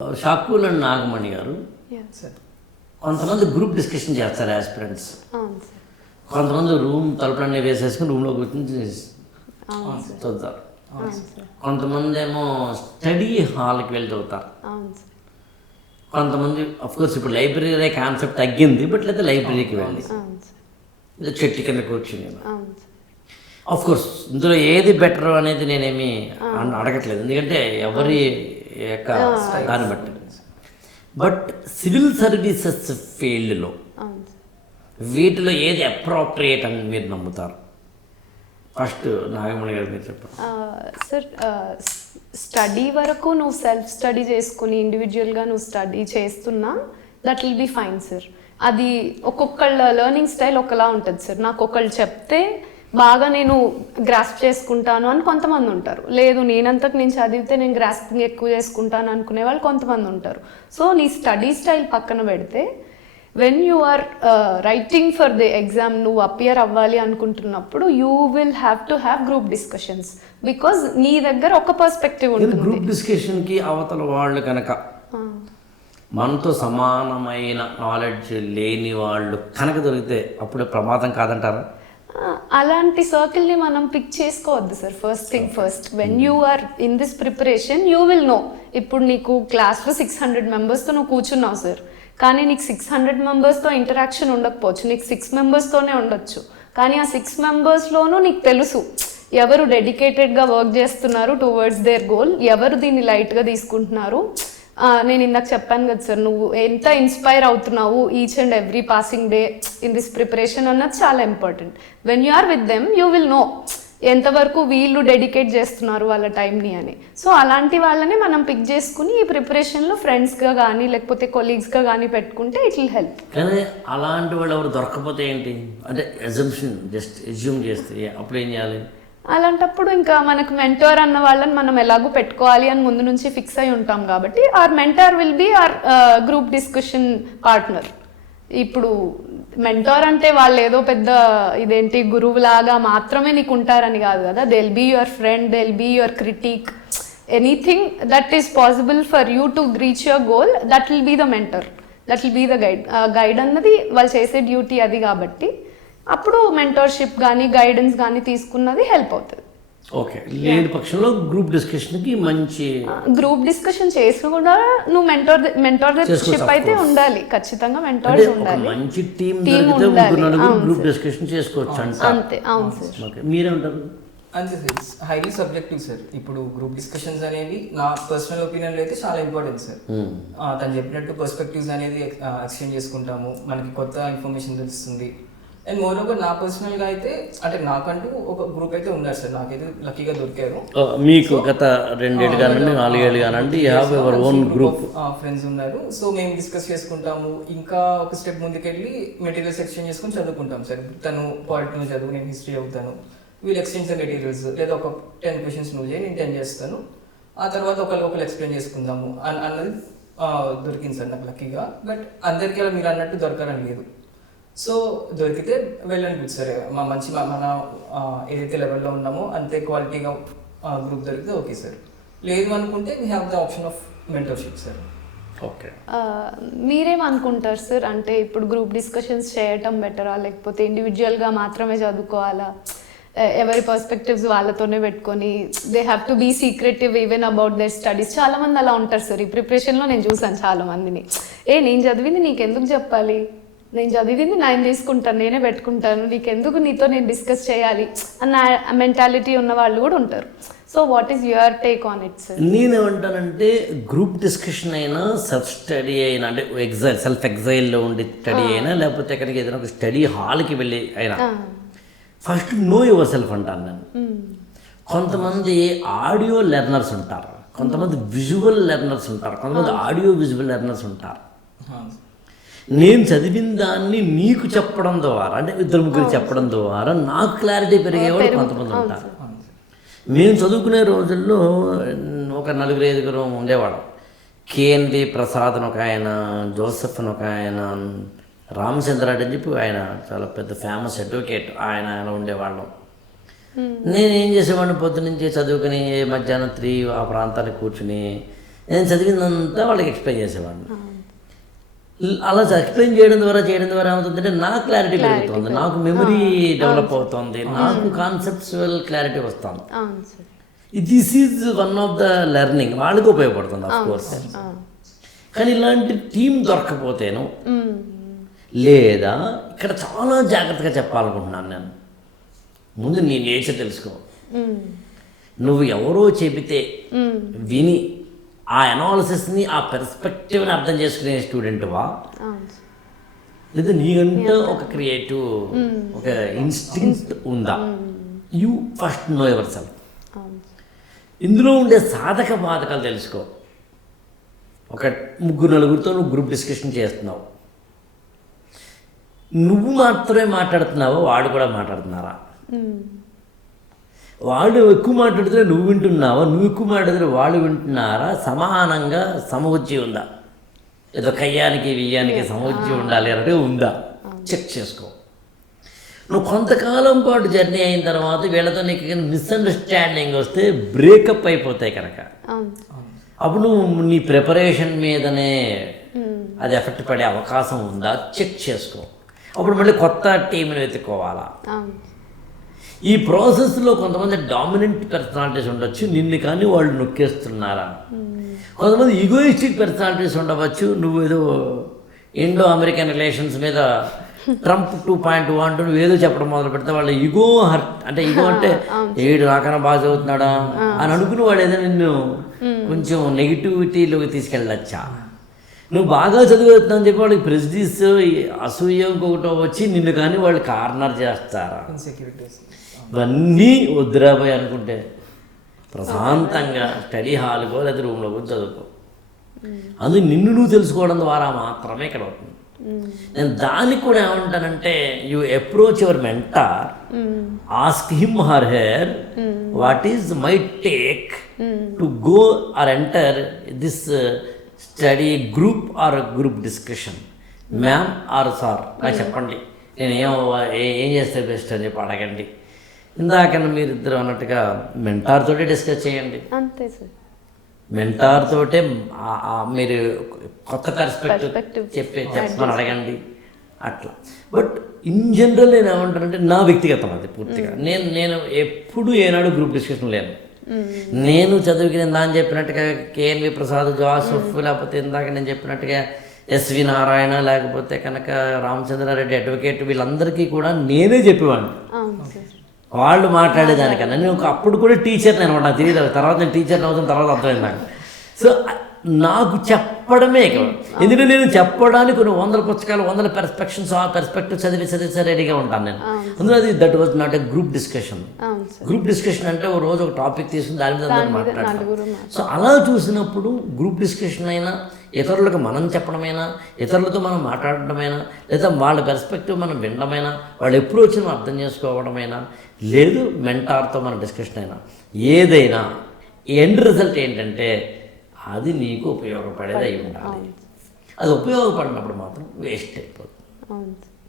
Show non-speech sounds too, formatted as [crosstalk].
షాకూల్ and Nagamani గారు. Sir కొంతమంది group discussion చేస్తారు ఆస్పిరెంట్స్ అవును సార్ కొంతమంది రూమ్ తలుపులన్నీ వేసేసుకుని రూమ్లో కూర్చొని అవును సార్ చదువుతారు కొంతమంది ఏమో స్టడీ హాల్కి వెళ్ళి చదువుతారు అవును సార్ కొంతమంది కోర్స్ ఇప్పుడు లైబ్రరీ కాన్సెప్ట్ తగ్గింది బట్ లేదా లైబ్రరీకి వెళ్ళి. అవును సార్ లేదా చెట్టు కింద కూర్చుని అవును సార్ ఆఫ్ కోర్స్ ఇందులో ఏది బెటర్ అనేది నేనేమి అడగట్లేదు. ఎందుకంటే ఎవరి యొక్క దాన్ని బట్టి. బట్ సివిల్ సర్వీసెస్ ఫీల్డ్లో వీటిలో ఏది అప్రోప్రియేట్ అని మీరు నమ్ముతారు? ఫస్ట్ నాగమణి గారు మీరు చెప్పండి. సార్ స్టడీ వరకు నువ్వు సెల్ఫ్ స్టడీ చేసుకుని ఇండివిజువల్గా నువ్వు స్టడీ చేస్తున్నా that will be fine sir అది ఒక్కొక్కళ్ళ లెర్నింగ్ స్టైల్ ఒకలా ఉంటుంది సార్ నాకు ఒకళ్ళు చెప్తే బాగా నేను గ్రాస్ప్ చేసుకుంటాను అని కొంతమంది ఉంటారు. లేదు నేనంతకు నేను చదివితే నేను గ్రాస్పింగ్ ఎక్కువ చేసుకుంటాను అనుకునే వాళ్ళు కొంతమంది ఉంటారు. సో నీ స్టడీ స్టైల్ పక్కన పెడితే when you are writing for the exam నువ్వు అపియర్ అవ్వాలి అనుకుంటున్నప్పుడు you will have to have group discussions because నీ దగ్గర ఒక పర్స్పెక్టివ్ ఉంటుంది. గ్రూప్ డిస్కషన్కి అవతల వాళ్ళు కనుక మనతో సమానమైన నాలెడ్జ్ లేని వాళ్ళు కనుక దొరికితే అప్పుడు ప్రమాదం కాదంటారా? అలాంటి సర్కిల్ని మనం పిక్ చేసుకోవద్దు sir first thing first when you are in this preparation you will know ఇప్పుడు నీకు క్లాస్లో సిక్స్ హండ్రెడ్ మెంబర్స్తో నువ్వు కూర్చున్నావు సార్ కానీ నీకు సిక్స్ హండ్రెడ్ మెంబర్స్తో ఇంటరాక్షన్ ఉండకపోవచ్చు. నీకు సిక్స్ మెంబర్స్తోనే ఉండొచ్చు. కానీ ఆ సిక్స్ మెంబర్స్లోనూ నీకు తెలుసు. ఎవరు డెడికేటెడ్గా వర్క్ చేస్తున్నారు టువర్డ్స్ దేర్ గోల్ ఎవరు దీన్ని లైట్గా తీసుకుంటున్నారు? నేను ఇందాక చెప్పాను కదా సార్ నువ్వు ఎంత ఇన్స్పైర్ అవుతున్నావు each and every passing day in this preparation అన్నది చాలా important when you are with them you will know ఎంతవరకు వీళ్ళు డెడికేట్ చేస్తున్నారు వాళ్ళ టైంని అని. సో అలాంటి వాళ్ళని మనం పిక్ చేసుకుని ఈ ప్రిపరేషన్లో ఫ్రెండ్స్గా కానీ లేకపోతే కొలీగ్స్గా కానీ పెట్టుకుంటే ఇట్ విల్ హెల్ప్ కానీ అలాంటి వాళ్ళు ఎవరు దొరకకపోతే ఏంటి? అంటే ఎజంప్షన్ జస్ట్ ఎజ్యూమ్ చేస్తే అప్పుడు ఏం చేయాలి? అలాంటప్పుడు ఇంకా మనకు మెంటోర్ అన్న వాళ్ళని మనం ఎలాగో పెట్టుకోవాలి అని ముందు నుంచి ఫిక్స్ అయి ఉంటాం కాబట్టి our mentor will be our group discussion partner ఇప్పుడు మెంటోర్ అంటే వాళ్ళు ఏదో పెద్ద ఇదేంటి గురువులాగా మాత్రమే నీకు ఉంటారని కాదు కదా. They'll be your friend they'll be your critic anything that is possible for you to reach your goal that will be the mentor that will be the guide guide అన్నది వాళ్ళు చేసే డ్యూటీ అది కాబట్టి. అప్పుడు మెంటర్షిప్ కానీ guidance కానీ తీసుకున్నది help అవుతుంది. ఓకే లేని పక్షంలో గ్రూప్ డిస్కషన్కి మంచి గ్రూప్ డిస్కషన్ చేసిన కూడా నువ్వు మెంటోర్ మెంటోర్షిప్ చేసుకోవచ్చు, అయితే. ఉండాలి. ఖచ్చితంగా మెంటోర్స్ ఉండాలి. మంచి టీం గ్రూప్. డిస్కషన్ చేసుకోవచ్చు అంట. అంతే అవును సార్ ఓకే మీరేమంటారు? అంతే సార్ హైలీ సబ్జెక్టివ్ సార్ ఇప్పుడు గ్రూప్ డిస్కషన్స్ అనేవి నా పర్సనల్ ఒపీనియన్లో అయితే చాలా ఇంపార్టెంట్ సార్ Hmm. ఆ, తను చెప్పినట్టు పర్స్పెక్టివ్స్ అనేది ఎక్స్చేంజ్ చేసుకుంటాము. మనకి కొత్త ఇన్ఫర్మేషన్ తెలుస్తుంది. అండ్ మోర్ ఓవర్ నా పర్సనల్గా అయితే అంటే నాకంటూ ఒక గ్రూప్ అయితే ఉన్నారు సార్. నాకైతే లక్కీగా దొరికారు. మీకు గత రెండేళ్ళు కానండి నాలుగేళ్ళు కానండి హ్యావ్ ఓన్ గ్రూప్ ఫ్రెండ్స్ ఉన్నారు. సో మేము డిస్కస్ చేసుకుంటాము. ఇంకా ఒక స్టెప్ ముందుకెళ్ళి మెటీరియల్స్ ఎక్స్చేంజ్ చేసుకొని చదువుకుంటాం సార్. తను పాలిటీ చదువు నేను హిస్టరీ చదువుతాను. వీళ్ళు ఎక్స్చేంజ్ మెటీరియల్స్ లేదా ఒక టెన్ క్వశ్చన్స్ నువ్వు చేయి నేను టెన్ చేస్తాను. ఆ తర్వాత ఒకరికి ఒకరు ఎక్స్ప్లెయిన్ చేసుకుందాము. అన్- అన్నది దొరికింది సార్ నాకు లక్కీగా బట్ అందరికీ అలా మీరు అన్నట్టు దొరకడం లేదు. సో దొరికితే వెళ్ళండి సార్. మా మంచి మా- మన ఏదైతే లెవెల్లో ఉన్నామో అంతే క్వాలిటీగా గ్రూప్ దొరికితే ఓకే సార్. లేదు అనుకుంటే we have the option of mentorship sir okay. మీరేమనుకుంటారు sir అంటే ఇప్పుడు గ్రూప్ డిస్కషన్స్ చేయటం బెటరా లేకపోతే ఇండివిజువల్గా మాత్రమే చదువుకోవాలా? ఎవరి పర్స్పెక్టివ్స్ వాళ్ళతోనే పెట్టుకొని they have to be secretive even about their studies చాలా మంది అలా ఉంటారు సార్ ఈ ప్రిపరేషన్లో నేను చూసాను చాలా మందిని ఏ నేను చదివింది నీకెందుకు చెప్పాలి? నేను చదివింది నేను తీసుకుంటాను నేనే పెట్టుకుంటాను నీకెందుకు నీతో నేను డిస్కస్ చేయాలి అన్న మెంటాలిటీ ఉన్న వాళ్ళు కూడా ఉంటారు. So what is your take on it sir నేనేమంటానంటే గ్రూప్ డిస్కషన్ అయినా సెల్ఫ్ స్టడీ అయినా అంటే ఎగ్జైల్ సెల్ఫ్ ఎగ్జైల్లో ఉండి స్టడీ అయినా లేకపోతే ఎక్కడికి ఏదైనా ఒక స్టడీ హాల్కి వెళ్ళి అయినా. ఫస్ట్ నో యువర్ సెల్ఫ్ అంటాను నేను. కొంతమంది ఆడియో లెర్నర్స్ ఉంటారు. కొంతమంది విజువల్ లెర్నర్స్ ఉంటారు. కొంతమంది ఆడియో విజువల్ లెర్నర్స్ ఉంటారు. నేను చదివిన దాన్ని నీకు చెప్పడం ద్వారా అంటే ఇద్దరు ముగ్గురు చెప్పడం ద్వారా నాకు క్లారిటీ పెరిగేవాడు కొంతమంది ఉంటారు. మేము చదువుకునే రోజుల్లో ఒక నలుగురు ఐదుగురు ఉండేవాళ్ళం. కేఎన్వి ప్రసాద్ అని ఒక ఆయన జోసెఫ్ అని ఒక ఆయన రామచంద్రారెడ్డి అని చెప్పి ఆయన చాలా పెద్ద ఫేమస్ అడ్వకేట్ ఆయన ఆయన ఉండేవాళ్ళం. నేను ఏం చేసేవాడిని? పొద్దు నుంచి చదువుకుని మధ్యాహ్నం త్రీ ఆ ప్రాంతానికి కూర్చుని నేను చదివిందంతా వాళ్ళకి ఎక్స్ప్లెయిన్ చేసేవాడిని. అలా ఎక్స్ప్లెయిన్ చేయడం ద్వారా చేయడం ద్వారా ఏమవుతుందంటే నా క్లారిటీ పెరుగుతుంది. నాకు మెమరీ డెవలప్ అవుతుంది. నాకు కాన్సెప్చువల్ క్లారిటీ వస్తుంది. This is one of the learning వాళ్ళకి ఉపయోగపడుతుంది ఆఫ్ కోర్స్ కానీ ఇలాంటి టీం దొరకపోతేను లేదా ఇక్కడ చాలా జాగ్రత్తగా చెప్పాలనుకుంటున్నాను నేను. ముందు నీ నేచర్ తెలుసుకో. నువ్వు ఎవరో చెబితే విని ఆ అనాలిసిస్ని ఆ పెర్స్పెక్టివ్ని అర్థం చేసుకునే స్టూడెంట్వా లేదా నీకంటే ఒక క్రియేటివ్ ఒక ఇన్స్టింక్ట్ ఉందా? You first know yourself అవును. ఇందులో ఉండే సాధక బాధకాలు తెలుసుకో. ఒక ముగ్గురు నలుగురితో నువ్వు గ్రూప్ డిస్కషన్ చేస్తున్నావు. నువ్వు మాత్రమే మాట్లాడుతున్నావా? వాడు కూడా మాట్లాడుతున్నారా? వాడు ఎక్కువ మాట్లాడితే నువ్వు వింటున్నావా? నువ్వు ఎక్కువ మాట్లాడితే వాళ్ళు వింటున్నారా? సమానంగా సమవుజ్జి ఉందా? ఏదో కయ్యానికి వియ్యానికి సమవుజ్జి ఉండాలి అంటే ఉందా? చెక్ చేసుకో. నువ్వు కొంతకాలం పాటు జర్నీ అయిన తర్వాత వీళ్ళతో నీకు మిస్అండర్స్టాండింగ్ వస్తే బ్రేకప్ అయిపోతాయి కనుక. అవును. అప్పుడు నువ్వు నీ ప్రిపరేషన్ మీదనే అది ఎఫెక్ట్ పడే అవకాశం ఉందా? చెక్ చేసుకో. అప్పుడు మళ్ళీ కొత్త టీంని వెతుక్కోవాలా? ఈ ప్రాసెస్లో కొంతమంది డామినెంట్ పర్సనాలిటీస్ ఉండొచ్చు నిన్ను కానీ వాళ్ళు నొక్కేస్తున్నారా? కొంతమంది ఈగోయిస్టిక్ పర్సనాలిటీస్ ఉండవచ్చు. నువ్వు ఏదో ఇండో అమెరికన్ రిలేషన్స్ మీద Trump two point one two నువ్వు ఏదో చెప్పడం మొదలు పెడితే వాళ్ళ ఇగో హర్ట్ అంటే ఇగో [laughs] అంటే ఏడు నాకన్నా బాగా చదువుతున్నాడా? అని అనుకుని వాడు ఏదో నిన్ను కొంచెం నెగిటివిటీలోకి తీసుకెళ్ళచ్చా? నువ్వు బాగా చదువుతున్నావు అని చెప్పి వాళ్ళకి ప్రెసిడీస్ అసూయ ఇంకొకటి వచ్చి నిన్ను కానీ వాళ్ళు కార్నర్ చేస్తారా? ఇన్సెక్యూరిటీస్ ఇవన్నీ వద్దురాబోయ్ అనుకుంటే ప్రశాంతంగా స్టడీ హాల్కో లేదా రూమ్లోకో చదువుకో. అది నిన్ను నువ్వు తెలుసుకోవడం ద్వారా మాత్రమే ఇక్కడ అవుతుంది. నేను దానికి కూడా ఏమంటానంటే you approach your mentor ask him her her what is my take to go or enter this study group or group discussion ma'am or sir నాకు చెప్పండి. నేను ఏ- ఏం చేస్తే బెస్ట్ అని చెప్పి అడగండి. ఇందాక మీరు ఇద్దరు అన్నట్టుగా మెంటార్ తోటే డిస్కస్ చేయండి. అంతే సార్. మెంటార్ తోటే మీరు కొత్త పర్స్పెక్టివ్. చెప్పే చెప్పమని అడగండి. అట్లా. బట్ ఇన్ జనరల్ నేను ఏమంటానంటే నా వ్యక్తిగతం అది పూర్తిగా. నేను నేను ఎప్పుడు ఏనాడు గ్రూప్ డిస్కషన్ లేను. నేను చదువుకి నేను దాని చెప్పినట్టుగా కేఎన్వి ప్రసాద్ జోసఫ్ లేకపోతే ఇందాక నేను చెప్పినట్టుగా ఎస్వి నారాయణ లేకపోతే కనుక రామచంద్రారెడ్డి అడ్వకేట్ వీళ్ళందరికీ కూడా నేనే చెప్పేవాడిని. వాళ్ళు మాట్లాడేదానికన్నా. నేను ఒక అప్పుడు కూడా టీచర్ని అనమాట నాకు తెలియదు తర్వాత నేను టీచర్ని అవుతున్న తర్వాత అర్థమైంది నాకు. సో నాకు చెప్పడమే కాదు ఎందుకంటే నేను చెప్పడానికి కొన్ని వందల పుస్తకాలు వందల పెర్స్పెక్షన్స్ ఆ పెర్స్పెక్టివ్ చదివి చదివి రెడీగా ఉంటాను నేను. అందులో అది that was not a group discussion group discussion అంటే ఓ రోజు ఒక టాపిక్ తీసుకుని దాని మీద అందరూ మాట్లాడతాం నలుగురు సో అలా చూసినప్పుడు గ్రూప్ డిస్కషన్ అయినా ఇతరులకు మనం చెప్పడమైనా? ఇతరులతో మనం మాట్లాడటమైనా? లేదా వాళ్ళ పెర్స్పెక్టివ్ మనం వినడమైనా? వాళ్ళ అప్రోచ్ మనం అర్థం చేసుకోవడమైనా? లేదు మెంటార్తో మన డిస్కషన్ అయినా. ఏదైనా ఎండ్ రిజల్ట్ ఏంటంటే అది నీకు ఉపయోగపడేది అయి ఉండాలి. అది ఉపయోగపడినప్పుడు మాత్రం వేస్ట్ అయిపోతుంది.